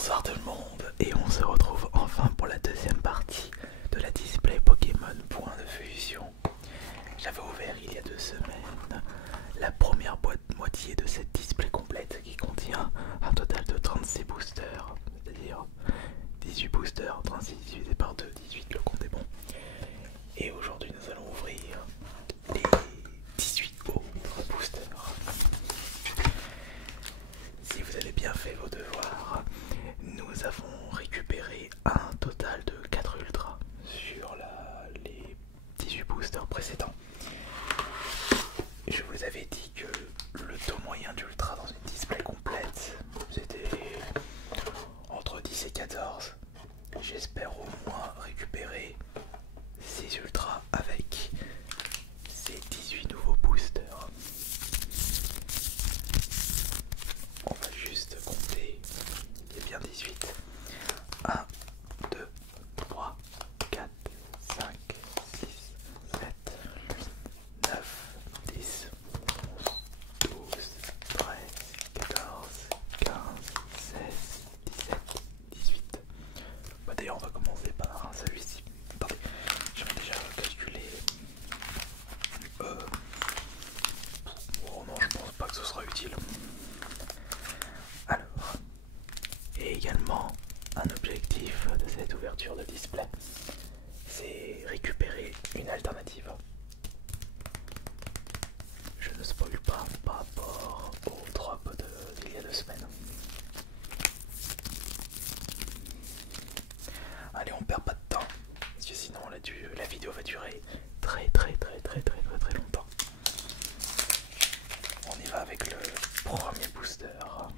Bonsoir tout le monde, et on se retrouve enfin pour la deuxième partie de la display Pokémon Point de Fusion. J'avais ouvert il y a 2 semaines la première moitié de cette display complète qui contient un total de 36 boosters, c'est-à-dire 18 boosters, 36 divisé par 2, 18, le compte est bon. Et aujourd'hui nous allons ouvrir les 18 autres boosters. Si vous avez bien fait vos devoirs, nous avons récupéré un total de 4 ultras sur les 18 boosters précédents. Je vous avais dit que le taux moyen d'ultra dans une display complète, c'était entre 10 et 14. J'espère au moins récupérer 6 ultras avec ces 18 nouveaux boosters. On va juste compter, il y a bien 18. 1, 2, 3, 4, 5, 6, 7, 8, 9, 10, 11, 12, 13, 14, 15, 16, 17, 18. Bah d'ailleurs on va commencer par celui-ci. Attendez, j'avais déjà calculé. Oh non, je pense pas que ce sera utile. Alors, et également un objectif de cette ouverture de display, c'est récupérer une alternative. Je ne spoil pas par rapport au drop d'il y a 2 semaines. Allez, on perd pas de temps, parce que sinon la vidéo va durer très longtemps. On y va avec le premier booster. Alors,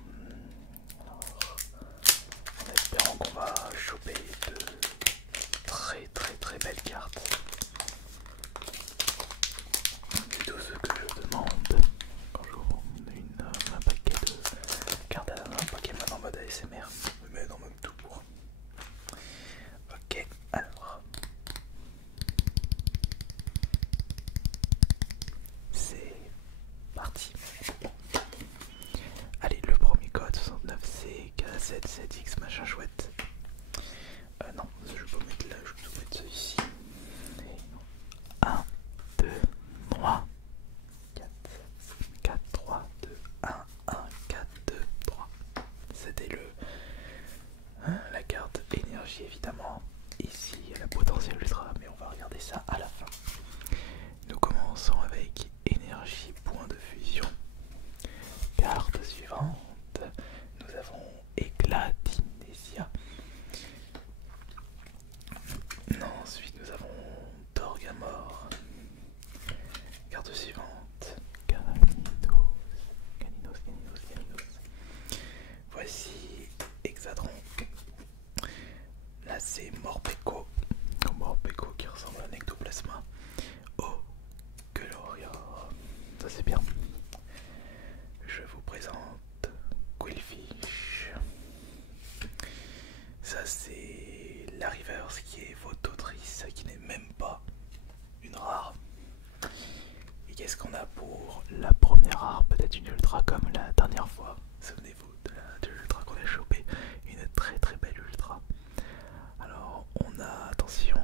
en espérant qu'on va choper de très belles cartes. C'est tout ce que je demande quand j'ouvre un paquet de cartes à un Pokémon en mode ASMR. Mais en mode tout pour. Ok, alors. C'est parti. Allez, le premier code 69C K77X machin chouette. Non, je vais pas mettre là, je vais tout mettre ça ici. 1, 2, 3, 4, 4, 3, 2, 1, 1, 4, 2, 3. C'était la carte énergie évidemment. Ici, il y a la potentielle ultra, mais on va regarder ça à la fin. Nous commençons avec énergie point de fusion. Carte suivante, nous avons éclat d'Indesia. Ensuite nous avons Torgamore. Carte suivante, Caninos. Voici Hexadron. Là c'est Morpeko. Morpeko qui ressemble à un ectoplasma. Oh, Glorior. Ça c'est bien. Je vous présente Quillfish. Ça c'est la Reverse qui est Vototrice, qui n'est même pas une rare. Et qu'est-ce qu'on a pour la première rare? Peut-être une ultra comme la dernière fois. Souvenez-vous de l'ultra qu'on a chopé. Une très belle ultra. Alors on a, attention.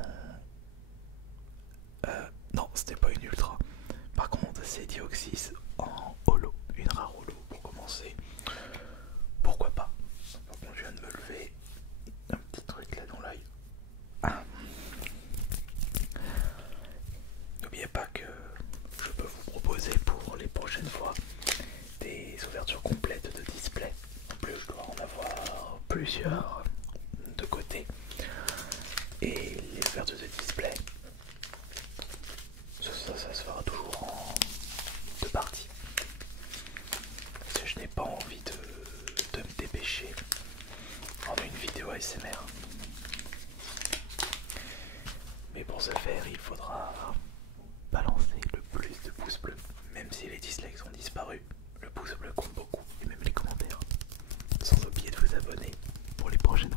Non, c'était pas une ultra. Par contre c'est Dioxys en holo. Une rare holo pour commencer. Pourquoi pas? Donc je viens de me lever. Un petit truc là dans l'œil. Ah. N'oubliez pas que je peux vous proposer pour les prochaines fois des ouvertures complètes de display. En plus je dois en avoir plusieurs de côté. Et les ouvertures de display, ça se fera toujours en 2 parties. Parce que je n'ai pas envie de me dépêcher en une vidéo ASMR. Mais pour ce faire, il faudra balancer le plus de pouces bleus. Même si les dislikes ont disparu, le pouce bleu compte beaucoup, et même les commentaires. Sans oublier de vous abonner pour les prochaines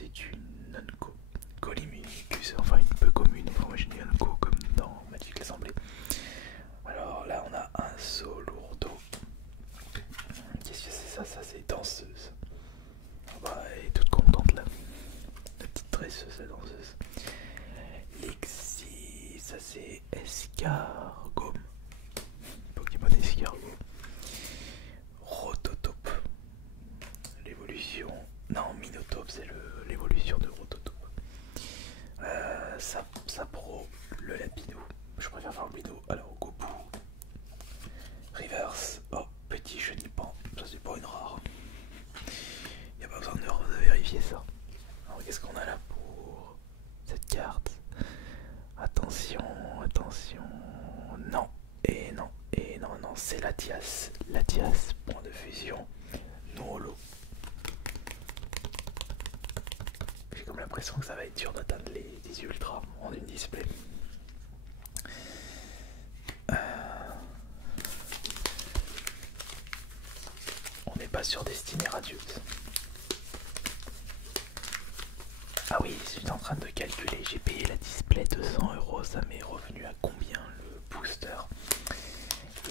c'est une Unco Colimunicus, enfin une peu commune, enfin, moi j'ai une Unco comme dans Magic l'Assemblée. Alors là on a un saut lourdeau. Qu'est-ce que c'est ça? Ça c'est danseuse. Ah bah elle est toute contente là. La petite dresseuse, la danseuse. Lexi, ça c'est escargot. Pokémon escargot. Rototope. L'évolution. Non, Minotape, c'est l'évolution de Rototope. Sapro, le Lapino. Je préfère faire le Lapino. Alors, Gobu. Reverse. Oh, petit chenipan. Ça, c'est pas une rare. Il n'y a pas besoin de vérifier ça. Alors, qu'est-ce qu'on a là pour cette carte? Attention, attention. Non, et non, et non, non, c'est Latias. Latias, point de fusion. Non holo. J'ai comme l'impression que ça va être dur d'atteindre les 10 ultras en une display. On n'est pas sur Destinée Radieuse. Ah oui, je suis en train de calculer. J'ai payé la display 200 €. Ça m'est revenu à combien le booster?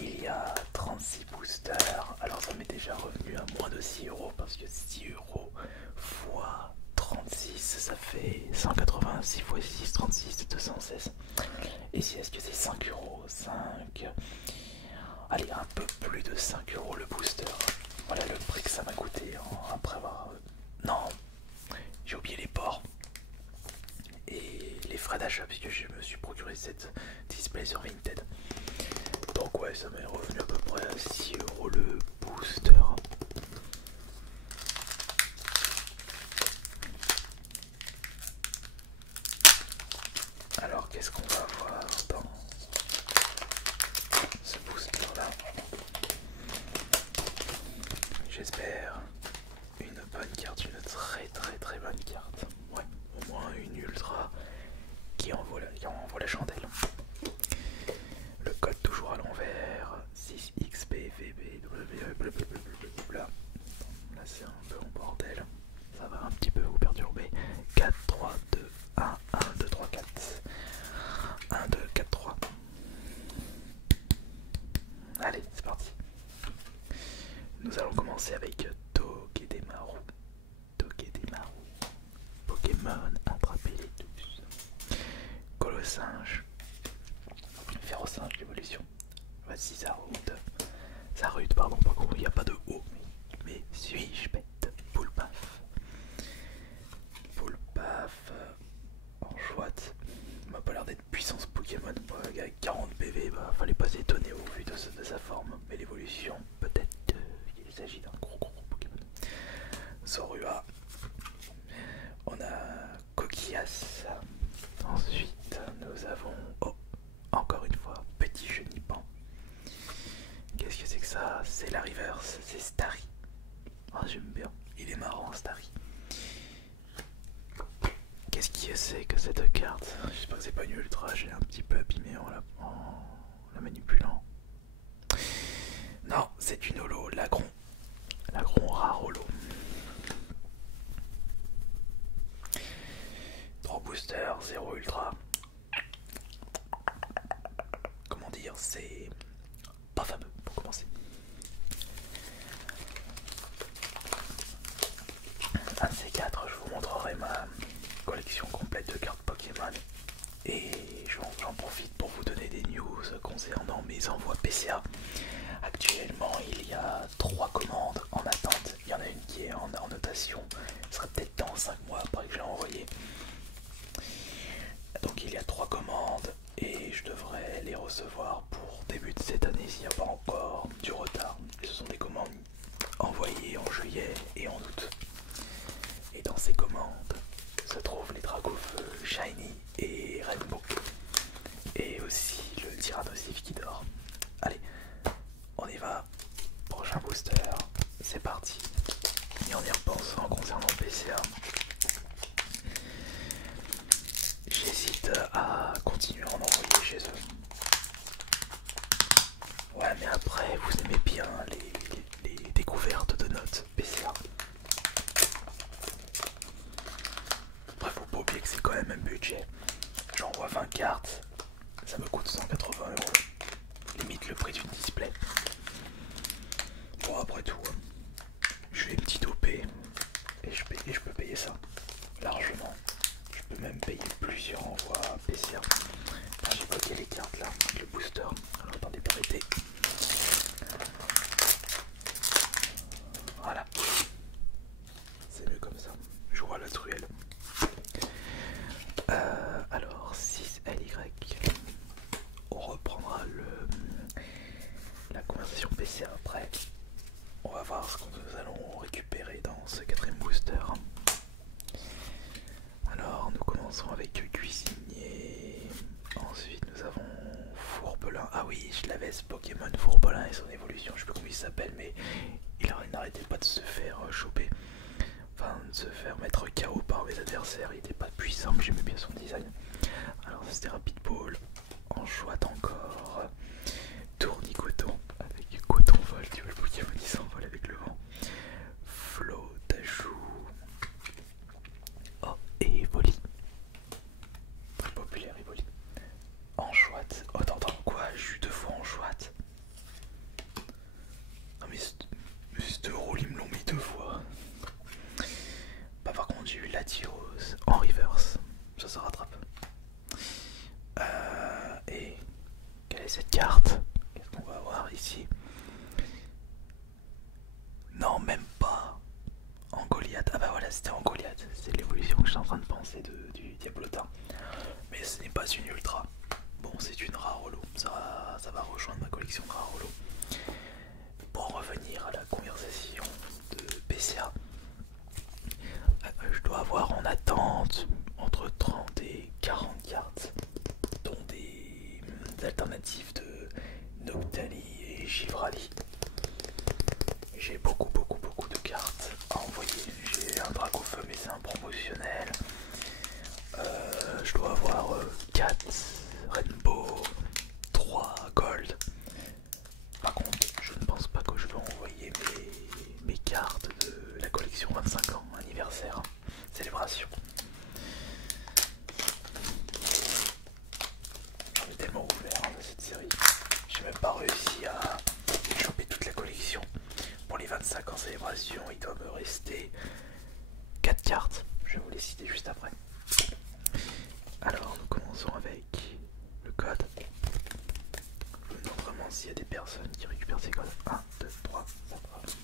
Il y a 36 boosters. Alors ça m'est déjà revenu à moins de 6 € parce que 6 € fois 36, ça fait 180. 6 fois 6, 36, c'est 216. Et si est-ce que c'est 5 €? 5. Allez, un peu plus de 5 € le booster. Voilà le prix que ça m'a coûté après avoir... Non, j'ai oublié les ports et les frais d'achat puisque je me suis procuré cette display sur Vinted. Donc ouais, ça m'est revenu à peu près à 6 € le booster. Alors qu'est-ce qu'on va avoir dans ce booster là? J'espère une bonne carte, une très bonne carte. Ouais, au moins une ultra qui envoie la chandelle. Le code toujours à l'envers, 6XPVBW, blablabla. Là c'est un peu en bordel, ça va un petit peu vous perturber. 4, 3, 2, 1, 1, 2, 3, 4. 1, 2, 4, 3. Allez, c'est parti. Nous allons commencer avec Togedemaru. Togedemaru. Pokémon, attrapez les tous. Colossinge. Férocinge d'évolution. Voici Zarude, pardon, par contre il n'y a pas de O. Mais suis-je bête? Poulpaf. Poulpaf. En chouette. Il m'a pas l'air d'être puissance Pokémon. Avec 40 PV, bah fallait pas s'étonner au vu de sa forme. Mais l'évolution, peut-être qu'il s'agit d'un gros Pokémon. Zorua. On a Coquillas. Ensuite, nous avons... Oh, encore une fois, petit chenipan. Qu'est-ce que c'est que ça? C'est la reverse, c'est Starry. Ah, j'aime bien, il est marrant Starry. Qu'est-ce qui c'est que cette carte? J'espère que c'est pas une ultra, j'ai un petit peu abîmé en la manipulant. Non, c'est une holo, Lagron. Lagron rare holo. 3 boosters, 0 ultra. Comment dire, c'est pas fameux pour commencer. Un de ces 4, je vous montrerai ma collection complète de cartes Pokémon. Et j'en profite pour vous donner des news concernant mes envois PCA. Actuellement, il y a 3 commandes en attente. Il y en a une qui est en notation. Ce sera peut-être dans 5 mois après que je l'ai envoyé. Donc il y a 3 commandes et je devrais les recevoir pour début de cette année s'il n'y a pas encore du retard. Et ce sont des commandes envoyées en juillet et en août. Et dans ces commandes se trouvent les Dragofeu Shiny et Rainbow. Et aussi le Tyrannosif qui dort. Allez, on y va. Prochain booster, c'est parti. Et en y repensant concernant PCA, j'hésite à continuer à en envoyer chez eux. Ouais, mais après, vous aimez bien les découvertes de notes PCA. budget. J'envoie 20 cartes, ça me coûte 180 €. Limite le prix d'une display. Bon, après tout, je fais une petite OP et je peux payer ça largement. Je peux même payer plusieurs envois PCA. Enfin, j'ai bloqué les cartes là, avec le booster. Alors attendez, arrêtez. Voilà. C'est mieux comme ça. Je vois la truelle. Alors 6LY. On reprendra la conversation PC après. On va voir ce que nous allons récupérer dans ce quatrième booster. Alors nous commençons avec cuisinier. Ensuite nous avons Fourbelin. Ah oui, je l'avais ce Pokémon Fourbelin et son évolution. Je sais pas comment il s'appelle, mais il n'arrêtait pas de se faire choper. Enfin, de se faire mettre KO par mes adversaires. Il était pas puissant, mais j'aimais bien son design. Alors ça c'était Rapid Ball. En chouette encore. Tournicoton avec coton vol. Tu vois le Pokémon il s'envole avec le vent. Flow, Tajou. Oh, et Evoli. Très populaire Evoli. En chouette. Oh, attends, quoi? J'ai eu 2 fois en chouette. Non mais ce rôle ils me l'ont mis 2 fois. Bah par contre j'ai eu Latios en reverse. Ça se rattrape. Et quelle est cette carte? Qu'est-ce qu'on va avoir ici? Non, même pas. En Goliath. Ah bah voilà, c'était en Goliath. C'est l'évolution que je suis en train de penser du Diablotin. Mais ce n'est pas une ultra. Bon, c'est une rare holo. Ça va rejoindre ma collection de rare holo. Pour revenir à la conversation de PCA, je dois avoir en attente entre 30 et 40 cartes, dont des alternatives de Noctali et Givrali. J'ai beaucoup de cartes à envoyer. J'ai un Dracofeu mais c'est un promotionnel. Je dois avoir 4 Rainbow, 3 Gold. Par contre, je ne pense pas que je vais envoyer mes cartes de la collection 25 ans, anniversaire, célébration. J'en ai tellement ouvert de cette série. J'ai même pas réussi à choper toute la collection. Pour les 25 ans célébration, il doit me rester 4 cartes. Je vais vous les citer juste après. Alors, nous commençons avec le code. Je me demande vraiment s'il y a des personnes qui récupèrent ces codes. 1, 2, 3, 4.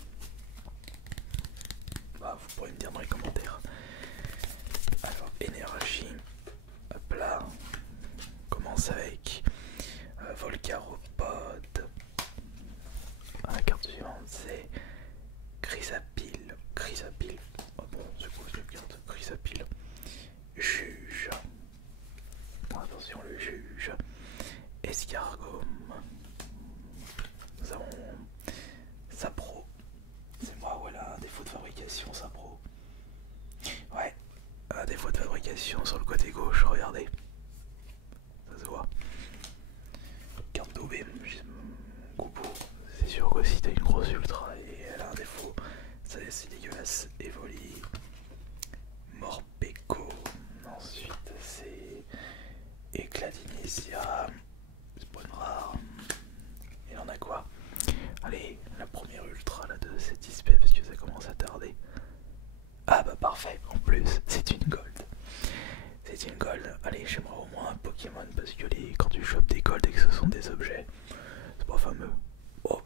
Bah, vous pourrez me dire dans les commentaires. Alors, énergie. Hop là. On commence avec Volcaropod. La carte suivante, c'est Chrysapile. Chrysapile. Ah bon, c'est quoi cette carte? Chrysapile. Juge. Attention, le juge. Escargot. Nous avons Sapro. C'est moi, voilà, un défaut de fabrication, Sapro. Ouais, un défaut de fabrication sur le côté gauche, regardez. Ça se voit. Carte d'OB. Coupeau. C'est sûr que si t'as une grosse ultra et elle a un défaut, ça c'est dégueulasse. Evoli. Morpeko. Ensuite c'est Éclat d'Inésia. Spawn rare. Il en a quoi? Allez, la première ultra là de cette display parce que ça commence à tarder. Ah bah parfait, en plus c'est une gold. C'est une gold. Allez, j'aimerais au moins un Pokémon parce que quand tu chopes des golds et que ce sont des objets, c'est pas fameux. Oh,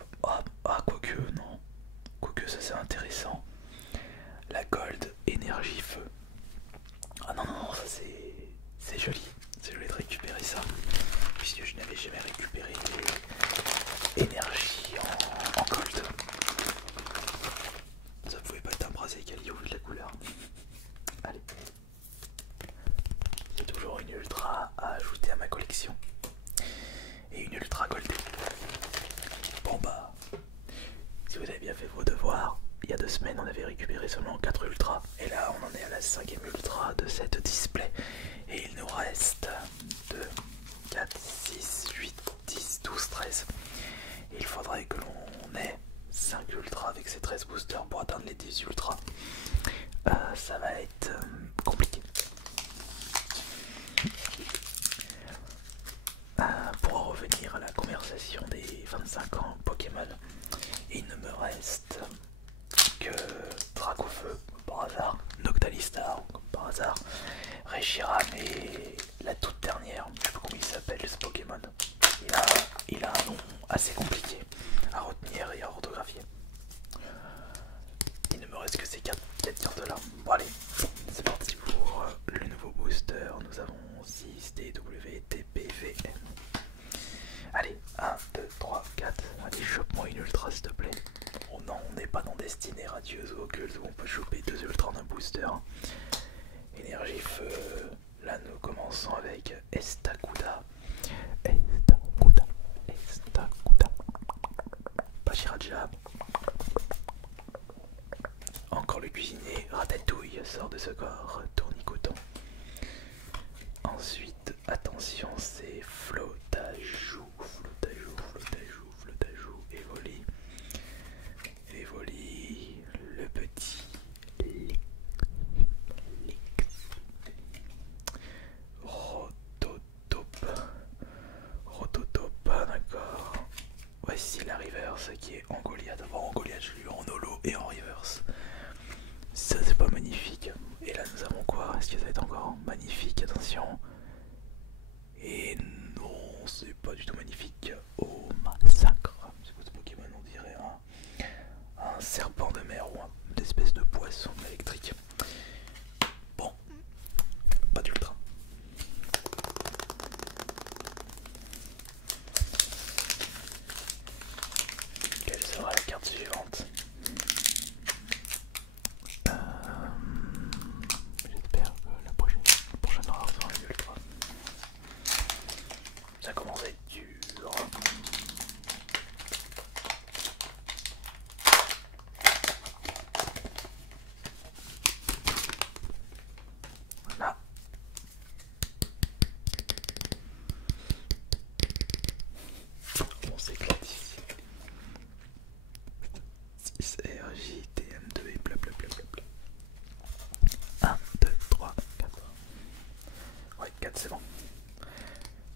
quoique, non. Quoique, ça c'est intéressant. La gold énergie feu. Ah non, ça c'est joli. C'est joli de récupérer ça. Puisque je n'avais jamais récupéré les énergies en gold. Ça pouvait pas être un brasé Galio vu de la couleur. Allez. C'est toujours une ultra à ajouter à ma collection. Et une ultra goldée. Bon bah, si vous avez bien fait vos devoirs, il y a 2 semaines on avait récupéré seulement 4 ultras. Et là on en est à la 5e ultra de cette display. Et il nous reste 2, 4, 6, 8, 10, 12, 13. Et il faudrait que l'on ait 5 ultras avec ces 13 boosters pour atteindre les 10 ultras. Ça va être compliqué. 25 ans Pokémon. Et il ne me reste que Dracofeu, comme par hasard, Noctalistar, comme par hasard, Reshiram et la toute dernière, je sais pas comment il s'appelle ce Pokémon. Il a un nom assez compliqué à retenir et à orthographier. Il ne me reste que ces 4 cartes là. Bon allez, c'est parti pour le nouveau booster. Nous avons 6 DW, TP, VM. Allez, 1, 2, 3, 4. Allez, chope-moi une ultra s'il te plaît. Oh non, on n'est pas dans Destinée Radieuse ou Occulte où on peut choper 2 ultras d'un booster. Énergie feu. Là nous commençons avec Estacuda. Estacuda. Estacuda. Pachiraja. Encore le cuisinier. Ratatouille sort de ce corps. Tournicoton. Ensuite, attention, c'est Flotajou. Flotajou, Flotajou, Flotajou. Evoli. Evoli. Le petit. Rototope. Rototope, d'accord. Voici la reverse qui est en Goliath. Avant en Goliath, je l'ai eu en holo et en reverse. Ça c'est pas magnifique. Et là nous avons quoi? Est-ce que ça va être encore magnifique? Attention. Et non, c'est pas du tout magnifique. Oh massacre. C'est quoi ce Pokémon? On dirait un serpent de mer ou une espèce de poisson électrique. Bon, pas d'ultra. Quelle sera la carte suivante? J'espère que la prochaine aura sera une ultra. Ça commence à être dur. Voilà. On s'éclate ici. 6 RJ, TM2 et blablabla. 1, 2, 3, 4. Ouais, 4 c'est bon.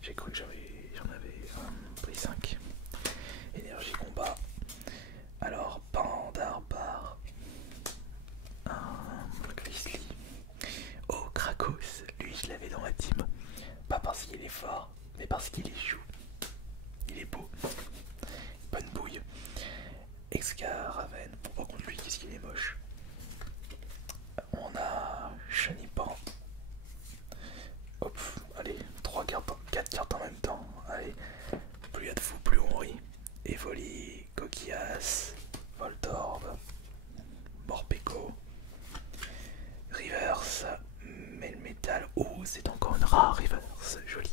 J'ai cru que j'en avais pris 5. Énergie combat. Alors, Pandarbar. Grizzly. Oh, Krakos. Lui, je l'avais dans ma team. Pas parce qu'il est fort, mais parce qu'il est chou. Il est beau. Bonne bouille. Excaraven. Par contre, lui, qu'est-ce qu'il est moche. On a Chenipan. Hop, allez, 4 cartes en même temps. Allez, plus il y a de fous, plus on rit. Evoli, Coquillas, Voltorb, Morpeko, Reverse, Melmetal. Oh, c'est encore une rare Reverse. Joli.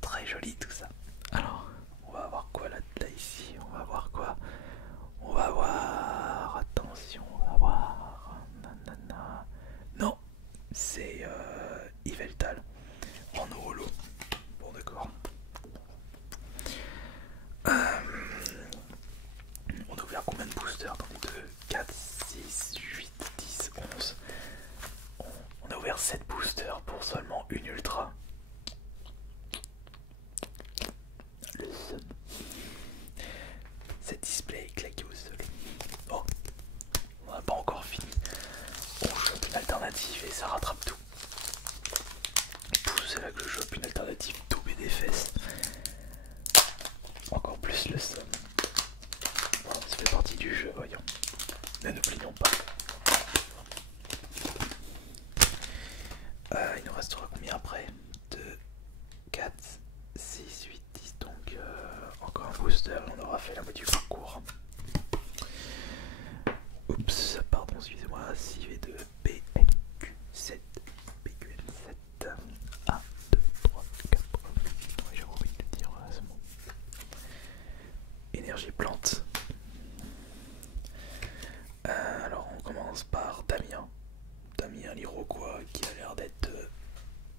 Très joli tout ça. Alors, on va avoir quoi là ici? On va voir quoi? On va voir. Attention, on va voir. Nanana. Non, c'est Yveltal en holo. Bon, d'accord. On a ouvert combien de boosters? Attendez, 2, 4, 6, 8, 10, 11. On a ouvert 7 boosters pour seulement une ultra. Le seul. Cette display est claqué au sol. Oh, on n'a pas encore fini. On chope une alternative et ça rattrape tout. C'est là que je chope une alternative double des fesses. Encore plus le seum. Bon, ça fait partie du jeu, voyons. Ne nous plions pas. Il nous restera combien après? 2, 4, 6, 8, 10. Donc encore un booster et on aura fait la moitié du parcours. Oups, pardon, excusez-moi. 6V2, PNQ7, PQM7. 1, 2, 3, 4. Oui, j'ai envie de le dire, c'est bon. Énergie plante. Alors on commence par Damien. Damien l'Iroquois qui a l'air d'être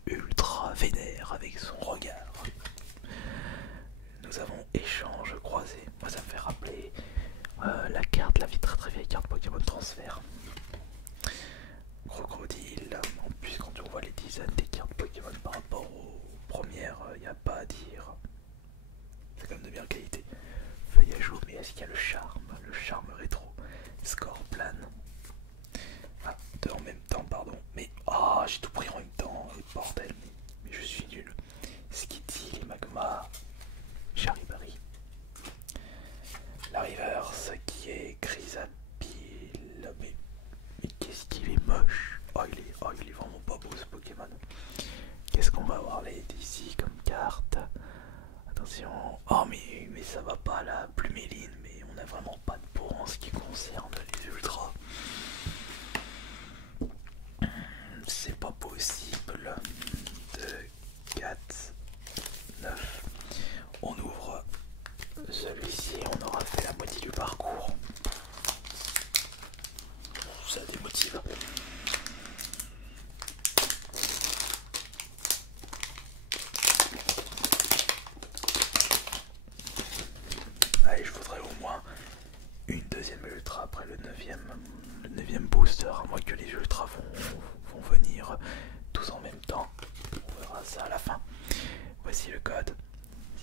ultra vénère avec son regard. Nous avons échange croisé. Moi ça me fait rappeler la carte, la très vieille carte Pokémon Transfert. Crocodile. En plus quand on voit les designs des cartes Pokémon par rapport aux premières, il n'y a pas à dire. C'est quand même de bien qualité. Scorplane. Ah, deux en même temps, pardon. Mais ah, j'ai tout pris en même temps, et bordel. Mais je suis nul. Skitty, Magma, Charibari. La Reverse qui est Chrysapile. Mais qu'est-ce qu'il est moche. Il est vraiment pas beau ce Pokémon. Qu'est-ce qu'on va avoir là ici comme carte? Attention. Oh mais ça va pas la Pluméline, mais on a vraiment pas de peau en ce qui concerne les ultras. C'est pas possible. 2, 4, 9. On ouvre celui-ci, on aura fait la moitié du parcours. Ça démotive. Allez, je voudrais au moins une deuxième ultra après le 9e booster, à moins que les ultras vont venir tous en même temps. On verra ça à la fin. Voici le code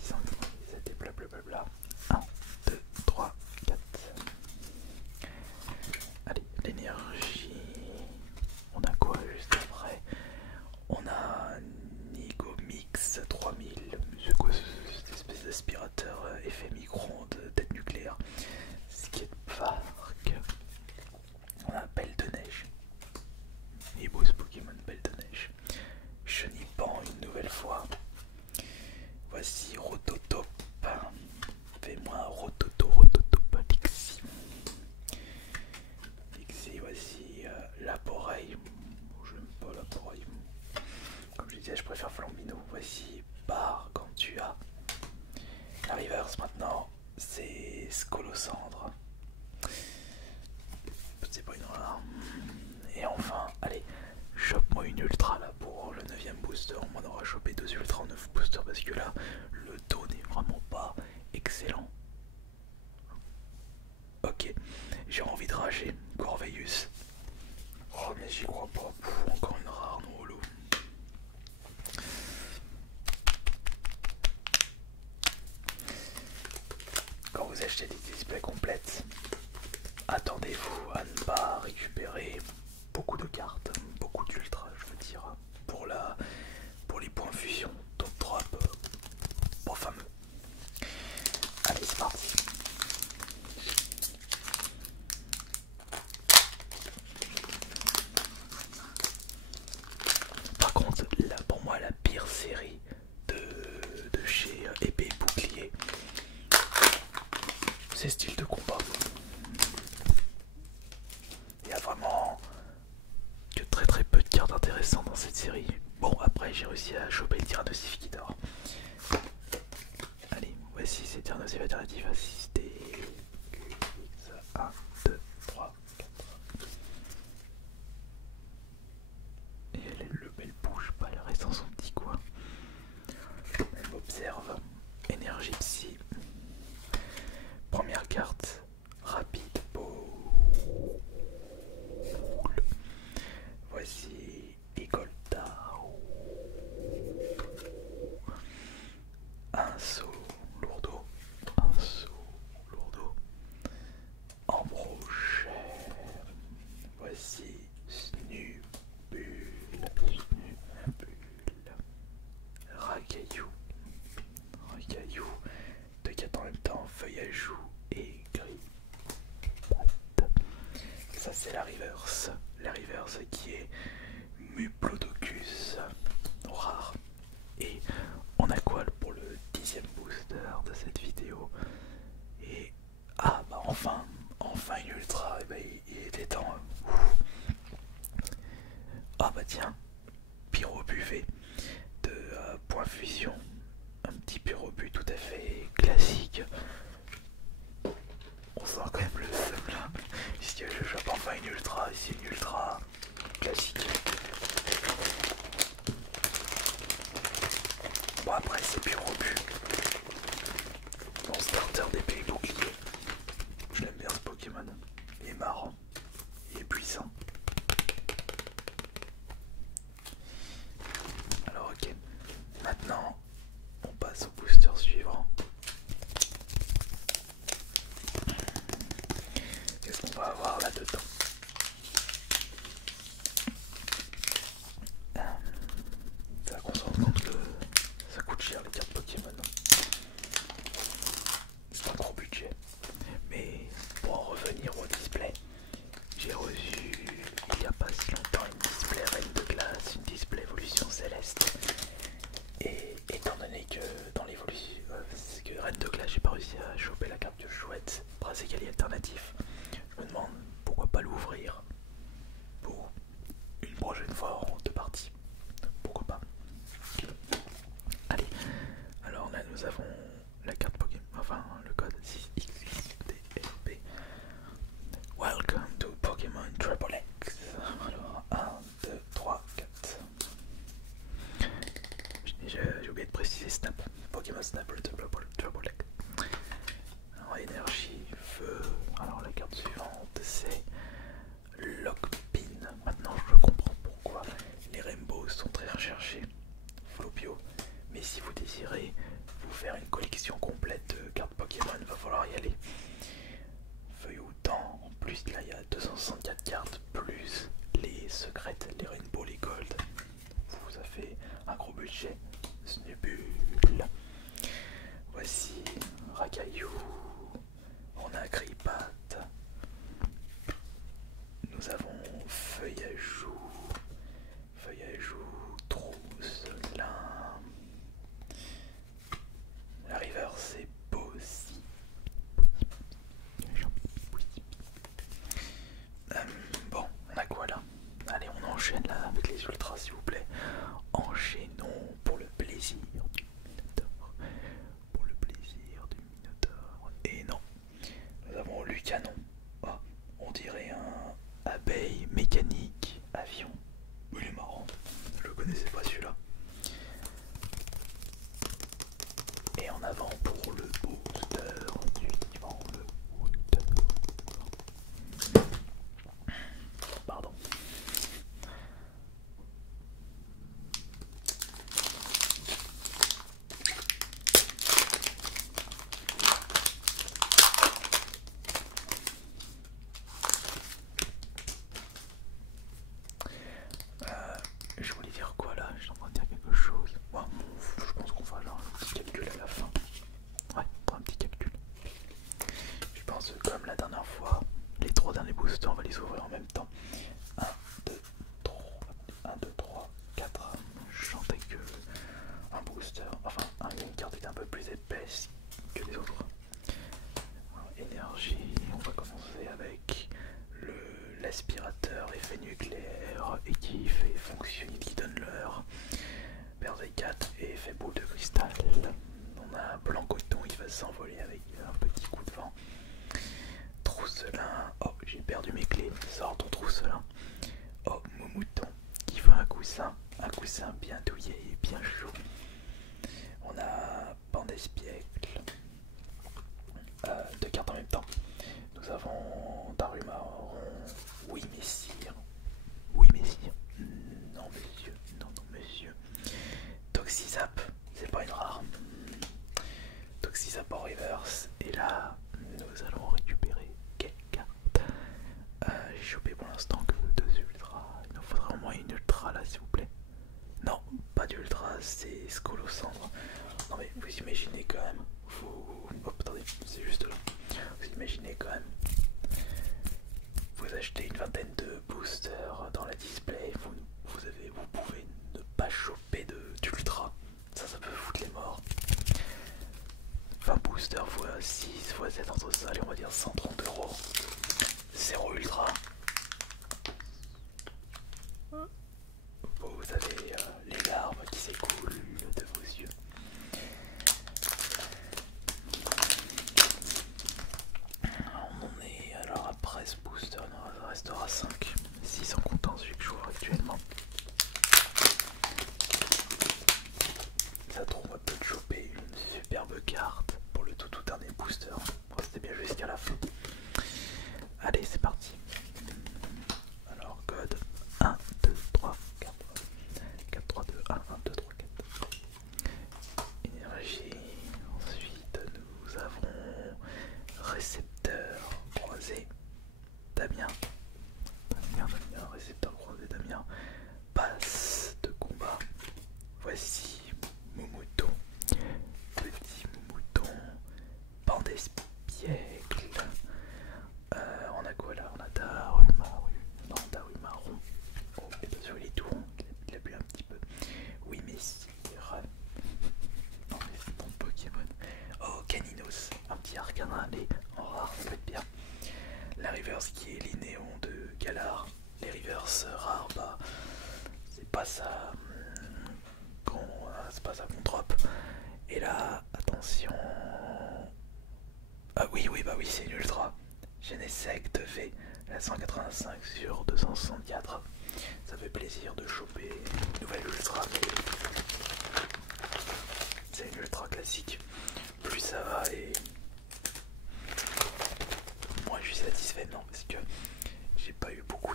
697 et blablabla. 1, 2, 3, 4. Allez, l'énergie. On a quoi juste après? On a Nigomix 3000. C'est quoi cette espèce d'aspirateur effet micro-ondes tête nucléaire? Skatepark. On a Belle de Neige. Et beau ce Pokémon Belle de Neige. Chenipan une nouvelle fois. Voici Rototope. Fais-moi Rototope Lixie. Lixie, voici l'appareil. Je n'aime pas l'appareil. Comme je disais, je préfère Flambino. Voici Bar quand tu as. La reverse maintenant, c'est Scolosandre. C'est pas une rare. Et enfin, allez, chope-moi une ultra là pour le 9e booster. On aura chopé 2 ultras en 9 boosters parce que là, le dos n'est vraiment pas excellent. Ok, j'ai envie de rager. Corveillus. Oh, mais j'y crois pas. Encore une rare non holo. Quand vous achetez des displays complètes, attendez-vous à ne pas récupérer beaucoup de cartes, beaucoup d'ultra, je veux dire, pour les points fusion, top drop, pas fameux. Allez, c'est parti. Par contre, là pour moi la pire série de chez Épée et Bouclier, c'est style de combat. Il y a vraiment que très peu de cartes intéressantes dans cette série. Bon, après j'ai réussi à choper le Tyrannosifidor. Allez, voici ces Tyrannosif alternatives assistés. 1, 2, 3, 4. Et elle bouge pas, elle reste dans son petit coin. Elle m'observe. Énergie psy. Première carte. Rapide Ball. Voici Igolta. Un saut lourdeau. Un saut lourdeau. Embrochère. Voici Snubule. Ragaillou. Ragaillou. Deux cartes en même temps. Feuillajou et gris. Ça c'est la reverse. La reverse qui est Muplodocus. Rare. Et on a quoi pour le 10e booster de cette vidéo? Et ah bah enfin une ultra, et bah, il était temps. Ah bah tiens, Pyrobuffet de point fusion, un petit Pyrobu tout à fait classique. On sent quand même le seum là, puisque je chope enfin une ultra, ici une ultra classique. Bon après c'est Pyrobu, mon starter d'épée et bouclier. Je l'aime bien ce Pokémon, il est marrant, il est puissant. Alors ok, maintenant on passe au booster suivant. Qu'est-ce qu'on va avoir plus là il y a 264 cartes plus les secrètes, les rainbow, les gold. Ça fait un gros budget. Snubule. Voici Racaillou. On a Gripat. Nous avons Feuille à Joue. Feuille à Joue, Trousselin. La river c'est Bossy. Bon, on a quoi là? Allez, on enchaîne là avec les ultras s'il vous plaît. Enchaînons pour le plaisir du Minotaure. Pour le plaisir du Minotaure. Et non, nous avons Lucanon. Oh, on dirait un abeille mécanique avion. Il est marrant, je le connaissais pas celui-là. Et en avant pour le booster suivant, le booster. Pardon. Je voulais dire quoi là? Je suis en train de dire quelque chose. Ouais, je pense qu'on fera genre un petit calcul à la fin. Ouais, un petit calcul. Je pense comme la dernière fois, les 3 derniers boosters, on va les ouvrir en même temps. 1, 2, 3, 1, 2, 3, 4. Je sentais que un booster, enfin une carte était un peu plus épaisse que les autres. Énergie, on va commencer avec l'aspirateur effet nucléaire et qui fait fonctionner, qui donne l'heure. Berserkat et effet boule de cristal. On a blanc coton, il va s'envoler avec un petit coup de vent. Trousselin, oh j'ai perdu mes clés, sors ton trousselin. Oh Moumouton qui fait un coussin bien douillet et bien chaud. On a Pandespiègle, 2 cartes en même temps. Nous avons Darumaron, oui messire, oui messire, non monsieur, non monsieur. Toxizap, c'est pas une rare. Toxizap en reverse, et là nous allons récupérer quelle carte? J'ai chopé pour l'instant que 2 ultras, il nous faudrait au moins une ultra là s'il vous plaît. Non, pas d'ultra, c'est Scolocendre. Non mais vous imaginez quand même, hop attendez, c'est juste là. Vous imaginez quand même, vous achetez une vingtaine de boosters dans la display, vous pouvez ne pas choper d'ultra. Ça peut foutre les morts. 20 boosters x 6 x 7 entre ça, allez on va dire 130 €. 0 ultra. Vous avez les larmes qui s'écoulent de vos yeux. On en est alors après ce booster, il en restera 5. 6 en comptant celui que je joue actuellement. Ça trouve, on va peut-être choper une superbe carte pour le tout dernier booster. Restez bien jusqu'à la fin. Allez, c'est parti. Alors, code 1, 2, 3, 4. 4, 3, 2, 1, 1, 2, 3, 4. Énergie. Ensuite, nous avons récepteur croisé. Damien. Récepteur croisé, Damien. Passe de combat. Voici Moumouton. Petit Moumouton. Pandespiègle. On a quoi là? On a Darumaron. Non, Darumaron. Oh, et bien sûr, il est tout rond. Il a bu un petit peu. Oui, mais si. Non, mais c'est ton Pokémon. Oh, Caninos. Un petit Arcanin. Allez, en rare, ça peut être bien. La reverse qui est l'Inéon de Galar. Les reverse rares, bah, c'est pas ça. C'est pas ça qu'on drop. Et là, attention. Ah oui, bah oui, c'est une ultra. Genesect V, la 185 sur 264. Ça fait plaisir de choper une nouvelle ultra, mais c'est une ultra classique. Plus ça va et moi je suis satisfait, non, parce que j'ai pas eu beaucoup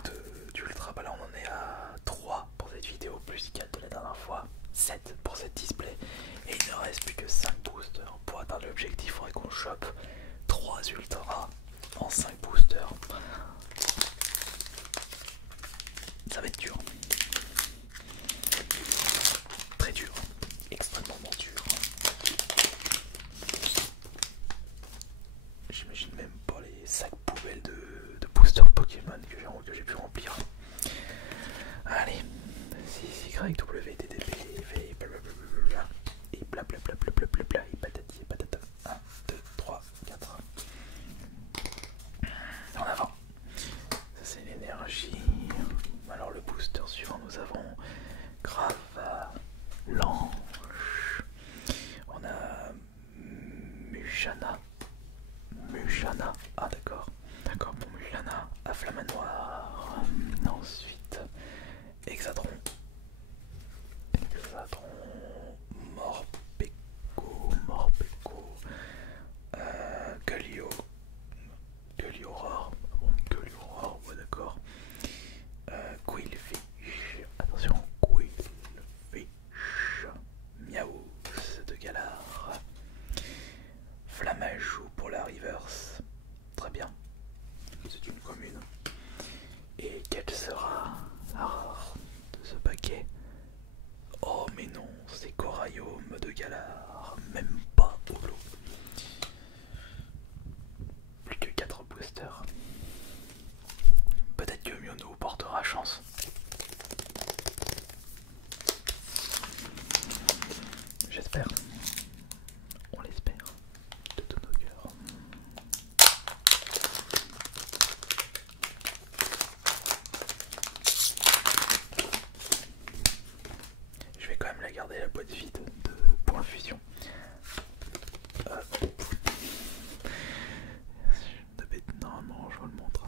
d'ultra. Bah là on en est à 3 pour cette vidéo, plus 4 de la dernière fois, 7 pour cette display. Et il ne reste plus que 5 boosters. Pour atteindre l'objectif, il faudrait qu'on chope 3 ultras en 5 boosters. W, T, T, P, V, blablabla, et blablabla, et patati et patata. 1, 2, 3, 4. En avant. Ça c'est l'énergie. Alors le booster suivant, nous avons Grave, Blanche. On a Mushana. Ah d'accord. D'accord, bon Mushana. À Flamme Noire. Ensuite, Hexadron. Morpeko. Gueulio-Aurore. Bon, Gueulio-Aurore, ouais, d'accord. Quillfish. Attention, Quillfish. Miaou de Galar. Flamajou pour la reverse. Très bien. C'est une commune. Et quelle sera la rare de ce paquet? Oh mais non, c'est Coraiome de Galar. Même pas holo. Plus que 4 boosters. Peut-être que Miono portera chance. J'espère. On l'espère. De tous nos cœurs. Je vais quand même la garder la boîte vide de point fusion. Normalement, je vous le montre.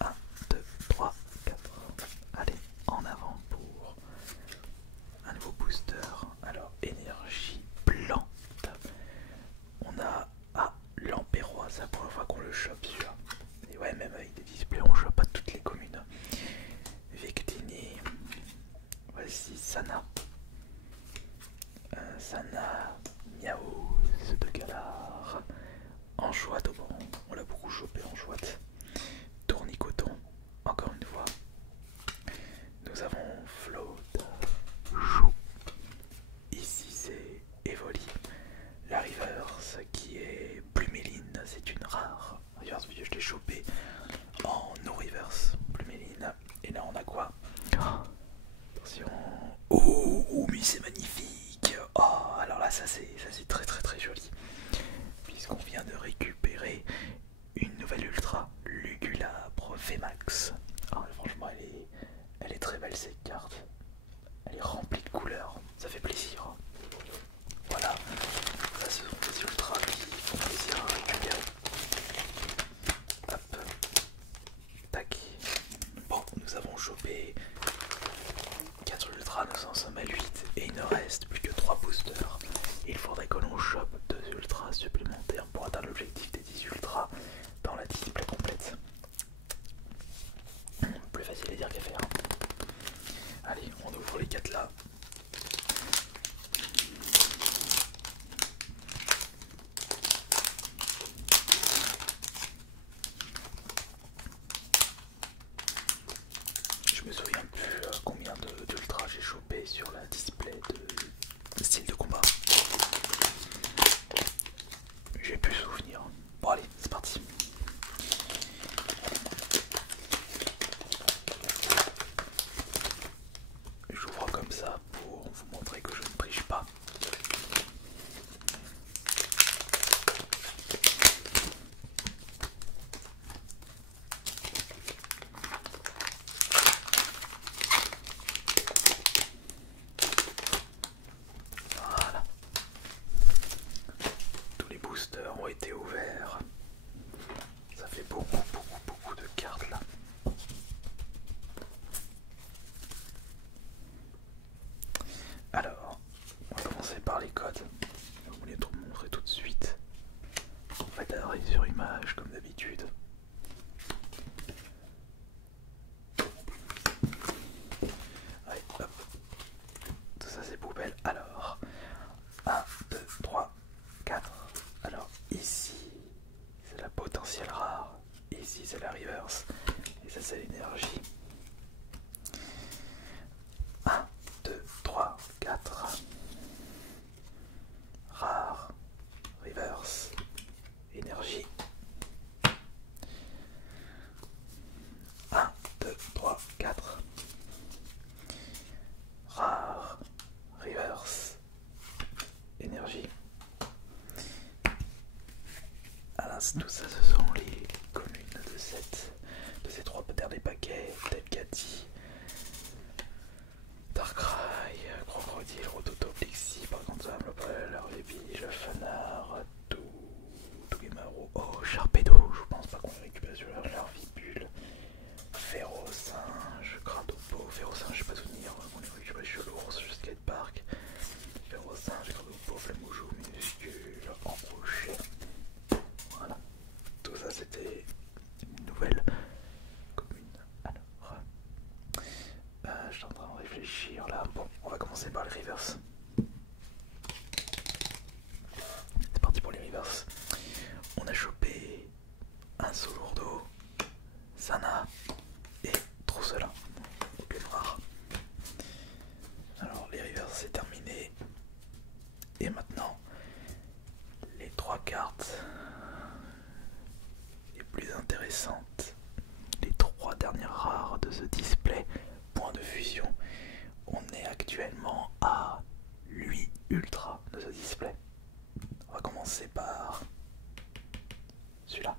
1, 2, 3, 4. Allez, en avant pour un nouveau booster. Alors, énergie plante. On a l'Empérois, c'est la première fois qu'on le chope celui-là. Et ouais, même avec des displays, on chope pas toutes les communes. Victini. Voici Sana. Sana, Miaou, c'est de Galar. Enchouette, bon, on l'a beaucoup chopé Enchouette. Tournicoton, encore une fois. Nous avons Float, Chou. Ici c'est Evoli. La reverse qui est Pluméline, c'est une rare. Reverse, je l'ai chopé en no reverse, Pluméline. Et là on a quoi? Attention. Oh, mais c'est magnifique. Oh, alors là ça c'est très joli. Puisqu'on vient de récupérer une nouvelle ultra, Lugulabre VMAX. Oh, franchement elle est très belle cette carte. Elle est remplie de couleurs, ça fait plaisir. Voilà, ça ce sont des ultras qui font plaisir à récupérer. Hop, tac. Bon, nous avons chopé 4 ultras, nous en sommes à 8 et il ne reste plus que 3 boosters. Il faudrait que l'on chope 2 ultras supplémentaires pour atteindre l'objectif des 10 ultras dans la display complète. Plus facile à dire qu'à faire. Allez, on ouvre les 4 là. Je me souviens plus combien d'ultras j'ai chopé sur la display de style de combat. J'ai plus souvenir. Bon allez, c'est parti. J'ouvre comme ça pour vous montrer que je ne triche pas. Voilà. Tous les boosters ont été ouverts. Ça fait beaucoup de cartes là. Alors, on va commencer par les codes. Je vais vous les montrer tout de suite. On va démarrer sur image comme d'habitude. Allez, hop. Tout ça c'est poubelle. Alors, 1, 2, 3, 4. Alors ici, c'est la potentielle rare. Ici, c'est la reverse. Et ça, c'est l'énergie. 1, 2, 3, 4. Rare, reverse, énergie. 1, 2, 3, 4. Tout ça, ce sont les communes de ces trois derniers paquets. Telkati, Darkrai, Crocodile, Rototo, Plexi, par contre, Lopel, Arlébi, Fanard, Togemaru, oh, Sharpedo, je pense pas qu'on le récupère sur Larvibule, Férocinge, Cradopo, Férocinge, je sais pas souvenir, on les récupère sur l'ours, sur Skatepark, Férocinge, Cradopo, Flamoujou, minuscule, Encroché, voilà, tout ça c'était une nouvelle commune. Alors, je suis en train de réfléchir là, bon, on va commencer par les reverse. C'est parti pour les reverse. On a chopé un Solourdo, Sana et Trousselin. Ok, noir. Alors les rivers c'est terminé. Et maintenant les trois cartes les plus intéressantes. Les trois dernières rares de ce display. Point de fusion. On est actuellement à 8 ultra de ce display. On va commencer par celui-là.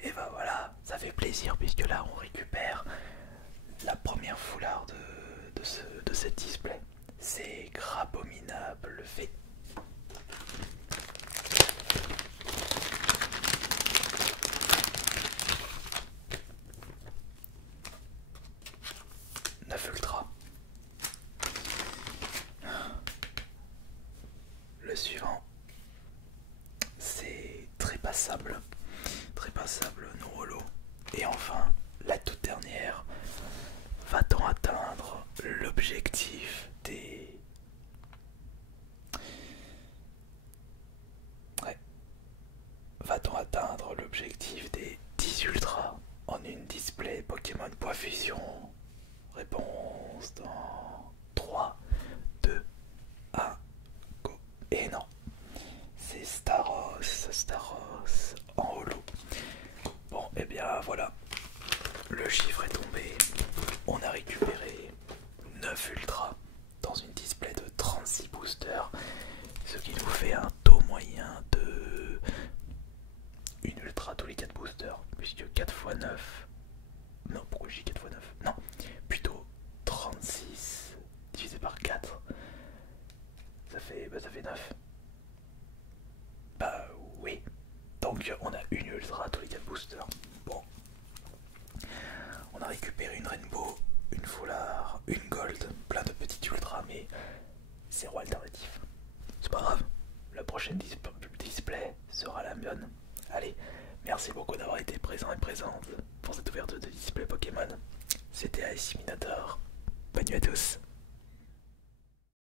Et bah voilà, ça fait plaisir puisque là on récupère la première foulard de cette display. C'est Crabominable V. Ultra. Le suivant, c'est très passable Norolo. Et enfin, la toute dernière, va-t-on atteindre l'objectif des... Ouais. Va-t-on atteindre l'objectif des 10 ultras en une display Pokémon Point Fusion? Réponse dans 3, 2, 1, go. Et non, c'est Staros en holo. Bon, et bien voilà, le chiffre est tombé. On a récupéré 9 ultras dans une display de 36 boosters, ce qui nous fait un taux moyen de une ultra tous les 4 boosters, puisque 4 x 9, non, pourquoi j'ai 4 x 9, non, plutôt 36 divisé par 4, ça fait 9. Bah oui, donc on a une ultra tous les 4 boosters. Bon, on a récupéré une Rainbow, une Foulard, une Gold, plein de petites ultras, mais zéro alternatif. C'est pas grave, la prochaine display sera la bonne. Allez, merci beaucoup d'avoir été présent et présente pour cette ouverture de display Pokémon. C'était Ice Minator. Bonne nuit à tous.